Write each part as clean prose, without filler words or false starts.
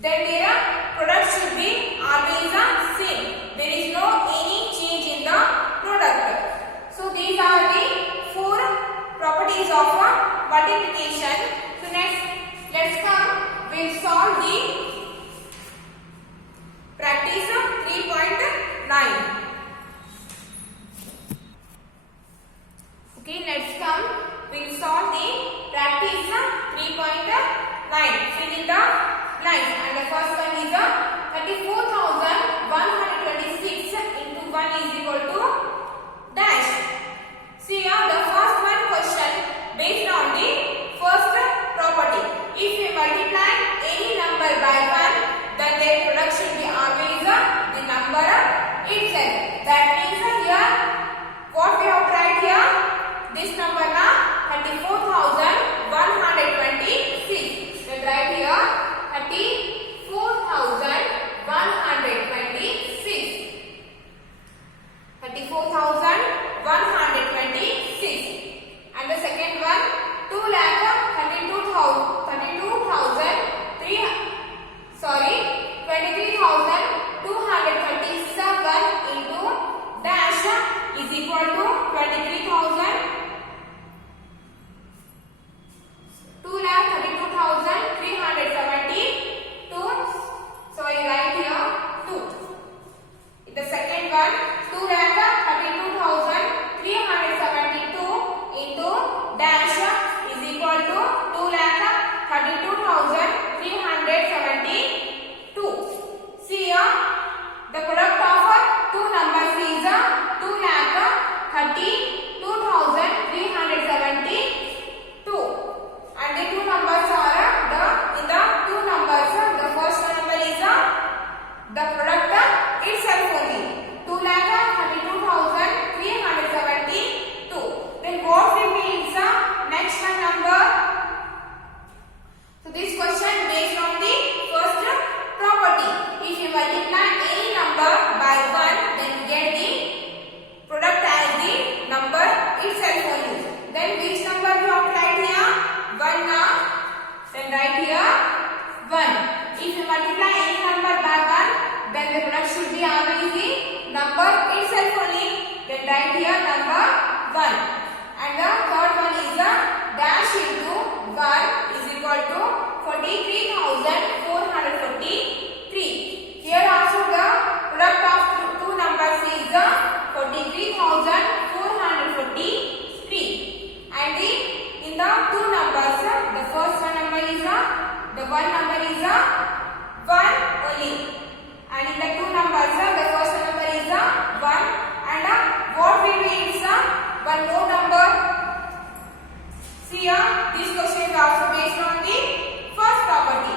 then their product should be always the same. There is no any change in the product. So these are the four properties of multiplication. So next, let's come. We'll solve the practice 3.9. Okay, let's come. We'll solve the practice 3.9. Fill in the lines. And the first one is 34,126 into 1 is equal to dash. See here, the first one question based on the first property. If we multiply any number by 1, then their product should be always the number itself. That means here, what we have tried here, this number now 34,126. Then write here 34,126. 34,126. And the second one 23,237 into dash is equal to 2,32,372. So I write here 2. The second one 2,32,372 into dash is equal to 2,32,372. See here, the product of two numbers is 2,32,372. And the two numbers are in the two numbers. The first number is the product itself only, 2,32,372. Then what remains next number? So this question based on the first property. If you multiply any number by 1, then you get the product as the number itself only. Then which number you have to write here? 1 now. Then write here 1. If you multiply any number by 1, then the product should be always the number itself only. Then write here number 1. And the third one is dash into 1 is equal to 43,443. Here also the product of two numbers is 43,443. And in the two numbers, the first number is the one number is 1 only. And in the two numbers, the first number is 1. And what remains one more number. See here, this question is also based on the first property.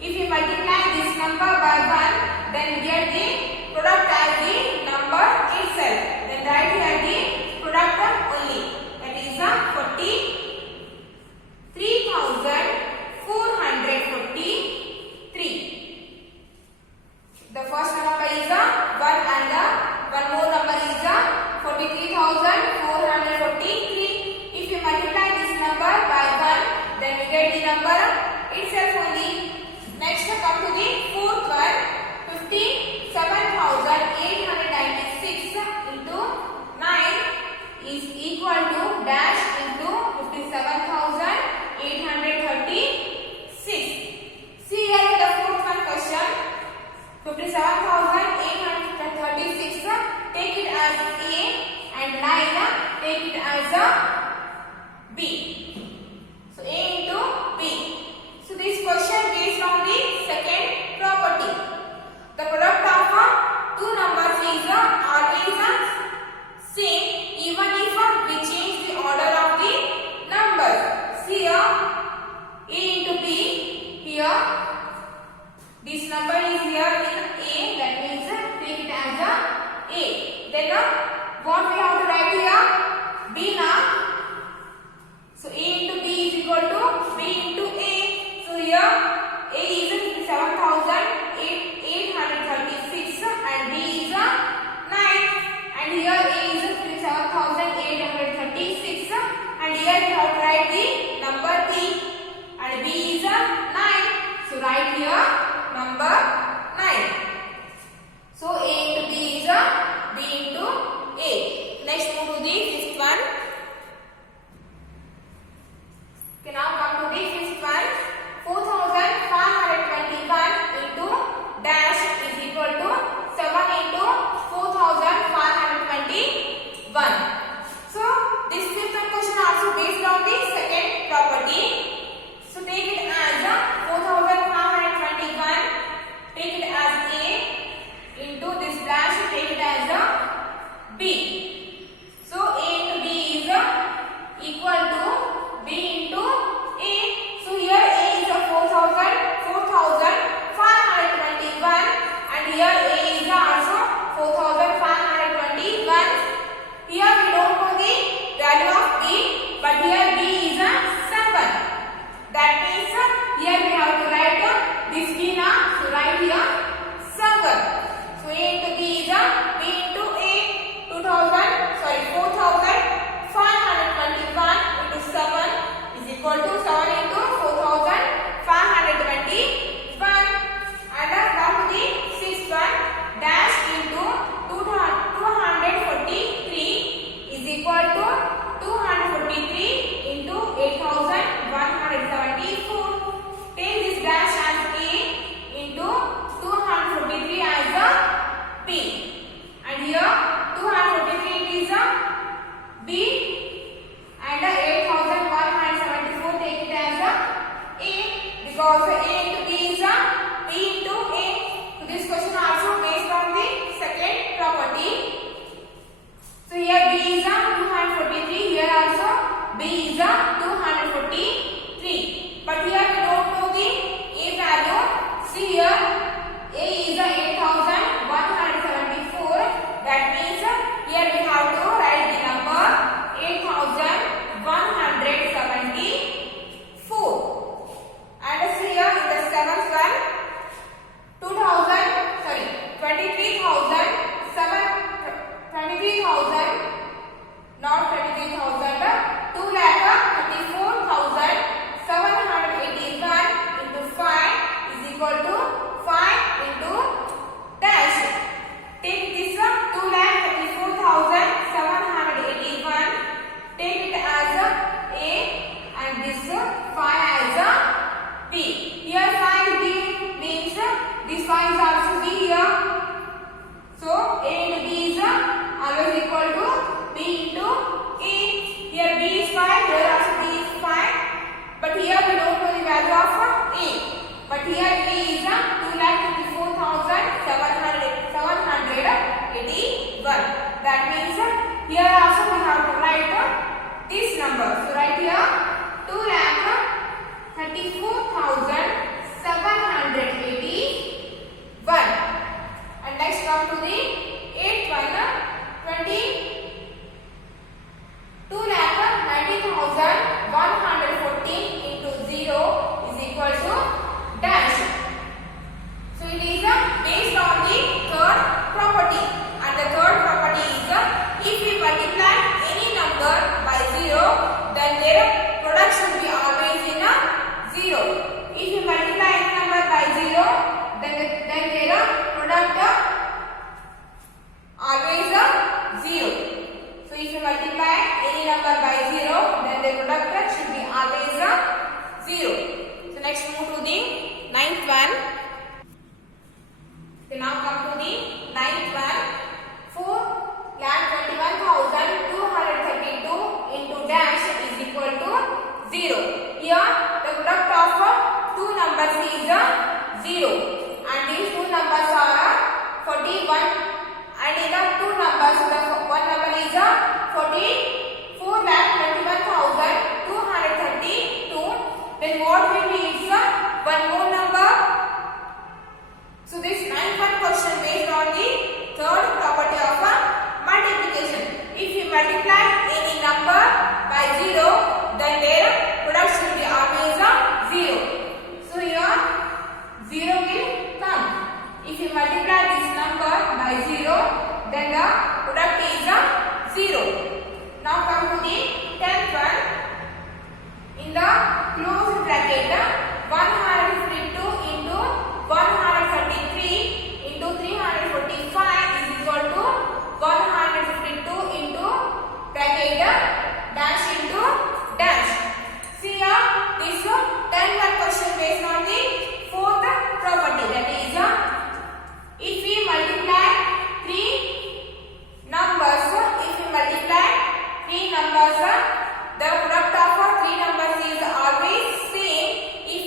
If you multiply this number by 1, then you get the product as the number itself. Then write here the product only. That is 43,443. The first number is 1 and one more number is 43,443. If you multiply this number by 1, then you get the number itself only. Next, come to the fourth one. 57,896 into 9 is equal to dash into 57,836. See here in the fourth one question. 57,836. Take it as A and 9 take it as B. So A into B. So this question based on the second property. The product of two numbers is always same even if we change the order of the numbers. See here, A into B. Here this number is here in A, that means take it as A. Then what we have to write here? B now. So A into B is equal to B into A. So here A is 7,836 and B is 9. And here A is 7,836 and here we have to write the number T and B is 9. So write here into B is a B into A. So this question also based on the second property. So here B is a 243. Here also B is a 243. But here we don't know the A value. See here A is a 8174. That means here we have to write the number 8174. And see here in the seventh one 23,000 not 23,000 2,34,781 into 5 is equal to 5 into dash. Take this 2,34,781. Take it as a and this 5 as a B. Here 5 B means this 5 is also B here. So A into B is always equal to B into A. Here B is 5, here also B is 5. But here we don't know the value of A. But here B is 2,54,781. That means here also we have to write this number. So write here 2,34,781. And next come to the 8th one, 2,90,114 into 0 is equal to dash. So it is based on the third property. And the third property is if we multiply any number by 0, then their product should be always in 0. If we multiply any number by 0, then their product always 0. So if you multiply any number by 0, then the product should be always 0. So next move to the 9th one. So now come to the 9th one. 4,21,232 into dash is equal to 0. Here the product of two numbers is 0. And these two numbers are 41. And in the two numbers, the one number is 4,21,232. Then what will be is one more number. So this 9th one question based on the third property of multiplication. If you multiply any number by 0, then their product should be always 0. So here 0 will come. If you multiply this number by 0, then the product is 0. Now come to the 10th one. In the closed bracket, 152 into 133 into 345 is equal to 152 into bracket dash into dash. See here, this 10th one question based on the fourth property, that is if we multiply three numbers, the product of three numbers is always same if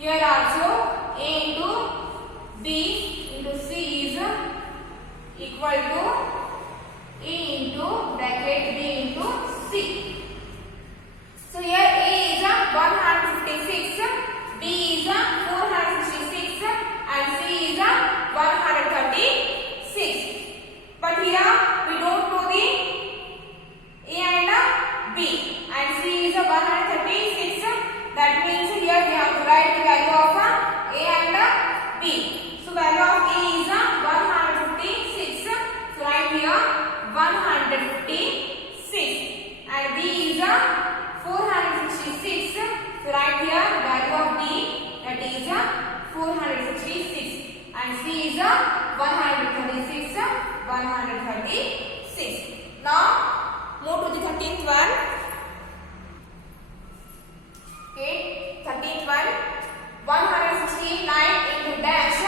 Here also A into B into C is equal to A into bracket B into C. So here A is 156, B is 466 and C is 136. But here we don't know the A and B and C is 136. That means here we have to write the value of A and B. So value of A is 156. So write here 156 and B is 466. So write here value of B, that is 466 and C is 136. 136. Now move to the 13th one. Okay, 13th one. 169 into dash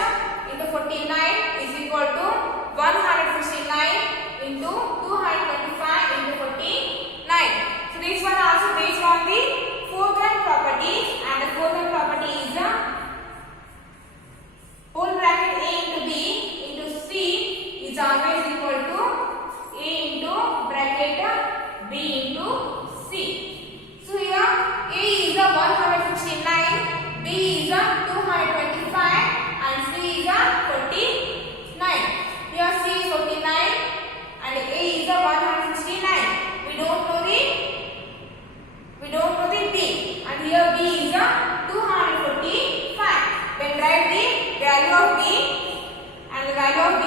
into 49 is equal to 169 into 225 into 49. So this one also based on the foreground properties, and the foreground property is whole bracket A into B into C is always equal to A into bracket B into C. So here A is 169, B is 225 and C is 49. Here C is 49 and A is 169. We don't know the B, and here B is 245. When write the value of B, and the value of B